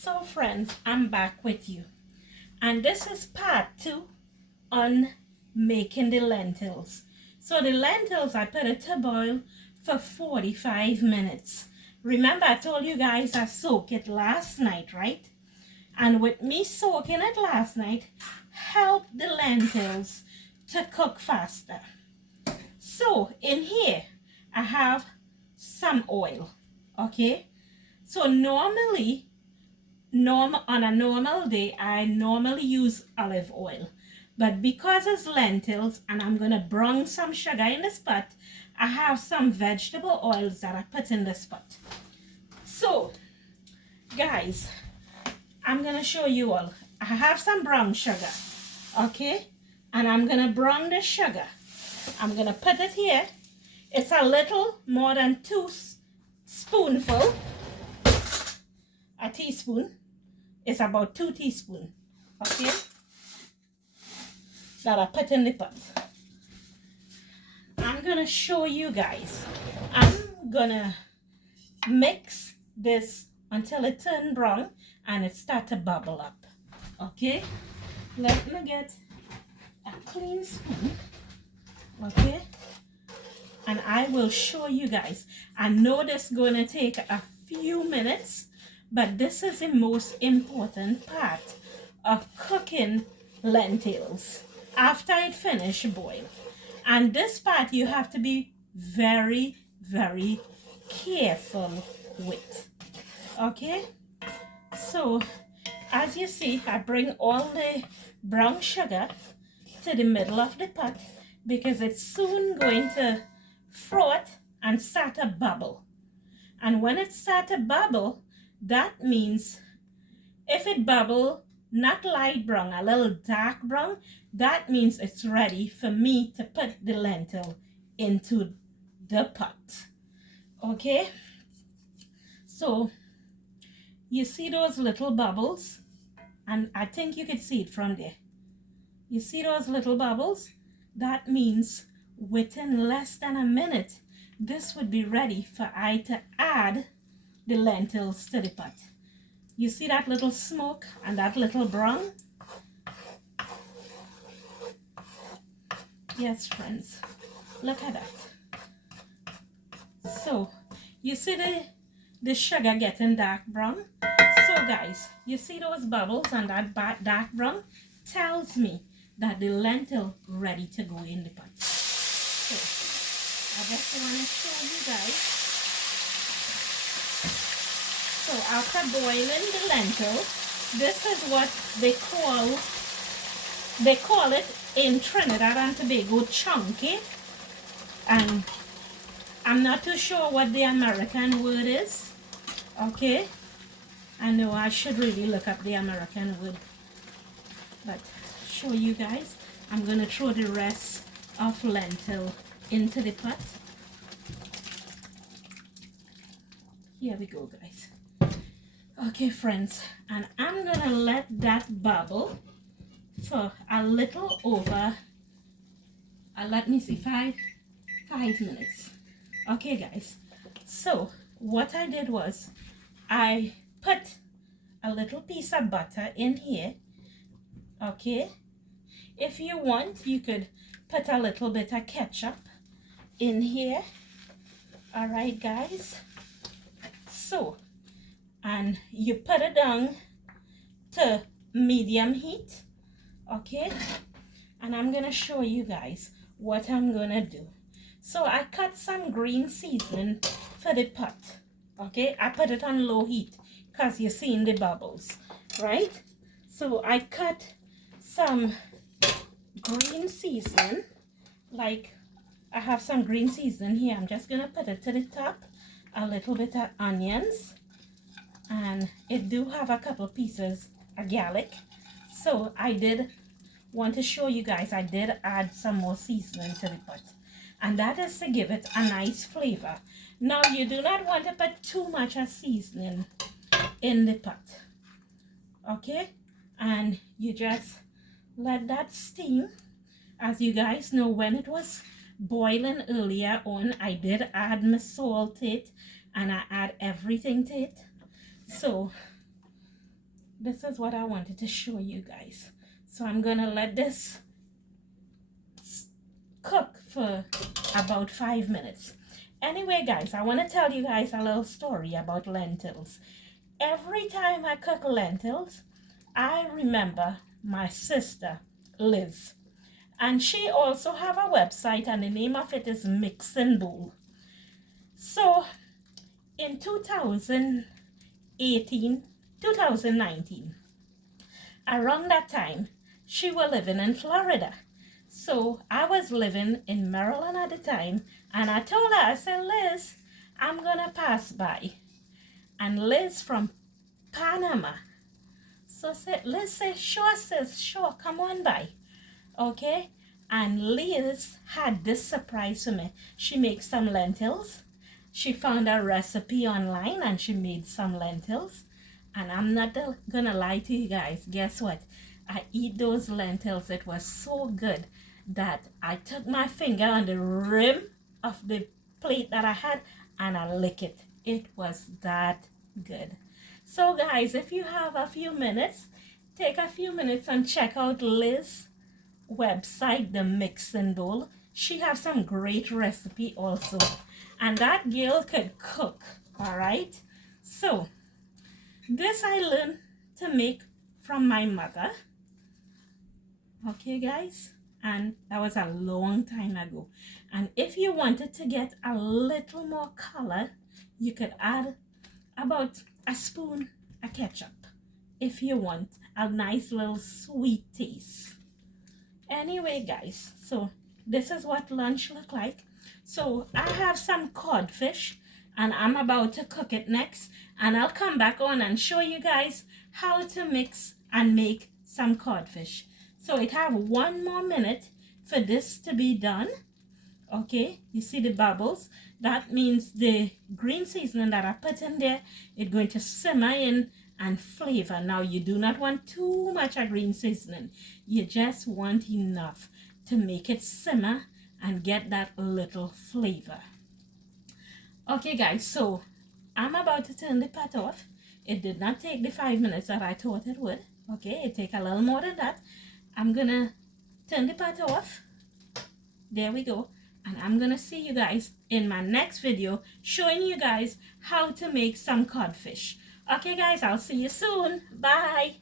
So friends, I'm back with you, and this is part 2 on making the lentils. So the lentils, I put it to boil for 45 minutes. Remember, I told you guys I soaked it last night, right? And with me soaking it last night helped the lentils to cook faster. So in here I have some oil. Okay, so on a normal day, I normally use olive oil. But because it's lentils and I'm going to brown some sugar in this pot, I have some vegetable oils that I put in this pot. So, guys, I'm going to show you all. I have some brown sugar, okay? And I'm going to brown the sugar. I'm going to put it here. It's a little more than 2 spoonfuls. A teaspoon. It's about 2 teaspoons, okay, that I put in the pot. I'm gonna show you guys. I'm gonna mix this until it turns brown and it starts to bubble up, okay. Let me get a clean spoon, okay, and I will show you guys. I know this is gonna take a few minutes, but this is the most important part of cooking lentils after it finishes boil. And this part you have to be very, very careful with. Okay? So, as you see, I bring all the brown sugar to the middle of the pot because it's soon going to froth and start to bubble. And when it starts to bubble, that means if it bubble not light brown, a little dark brown, that means it's ready for me to put the lentil into the pot. Okay? So you see those little bubbles? And I think you can see it from there. You see those little bubbles? That means within less than a minute, this would be ready for I to add the lentils to the pot. You see that little smoke and that little brown? Yes, friends, look at that. So you see the sugar getting dark brown? So guys, you see those bubbles and that dark brown? Tells me that the lentil ready to go in the pot. So I just want to show you guys. So after boiling the lentil, this is what they call it in Trinidad and Tobago chunky. And I'm not too sure what the American word is. Okay, I know I should really look up the American word, but show you guys. I'm gonna throw the rest of lentil into the pot. Here we go, guys. Okay, friends, and I'm gonna let that bubble for a little over, let me see, five minutes. Okay, guys, so what I did was I put a little piece of butter in here. Okay, if you want, you could put a little bit of ketchup in here. All right, guys, so and you put it down to medium heat, okay, and I'm gonna show you guys what I'm gonna do. So I cut some green seasoning for the pot, okay. I put it on low heat because you're seeing the bubbles, right? So I cut some green seasoning, like I have some green seasoning here. I'm just gonna put it to the top, a little bit of onions, and it do have a couple pieces of garlic. So I did want to show you guys, I did add some more seasoning to the pot, and that is to give it a nice flavor. Now you do not want to put too much of seasoning in the pot, okay, and you just let that steam. As you guys know, when it was boiling earlier on, I did add my salt to it and I add everything to it. So this is what I wanted to show you guys. So I'm gonna let this cook for about 5 minutes. Anyway guys, I want to tell you guys a little story about lentils. Every time I cook lentils, I remember my sister Liz, and she also have a website, and the name of it is Mix and Bowl. So in 2018, 2019, around that time, she was living in Florida. So I was living in Maryland at the time, and I told her, I said, Liz, I'm gonna pass by. And Liz from Panama. So Liz said, sure sis, sure, come on by. Okay? And Liz had this surprise for me. She makes some lentils. She found a recipe online and she made some lentils. And I'm not gonna lie to you guys. Guess what? I eat those lentils. It was so good that I took my finger on the rim of the plate that I had and I lick it. It was that good. So guys, if you have a few minutes, take a few minutes and check out Liz's website, the Mix and Bowl. She has some great recipe also. And that girl could cook. Alright. So this I learned to make from my mother. Okay guys, and that was a long time ago. And if you wanted to get a little more color, you could add about a spoon of ketchup if you want a nice little sweet taste. Anyway guys, so this is what lunch look like. So I have some codfish and I'm about to cook it next, and I'll come back on and show you guys how to mix and make some codfish. So it have 1 more minute for this to be done. Okay, you see the bubbles? That means the green seasoning that I put in there, it's going to simmer in and flavor. Now you do not want too much of green seasoning. You just want enough to make it simmer and get that little flavor. Okay guys, so I'm about to turn the pot off. It did not take the 5 minutes that I thought it would. Okay, it take a little more than that. I'm gonna turn the pot off. There we go. And I'm gonna see you guys in my next video showing you guys how to make some codfish. Okay guys, I'll see you soon. Bye.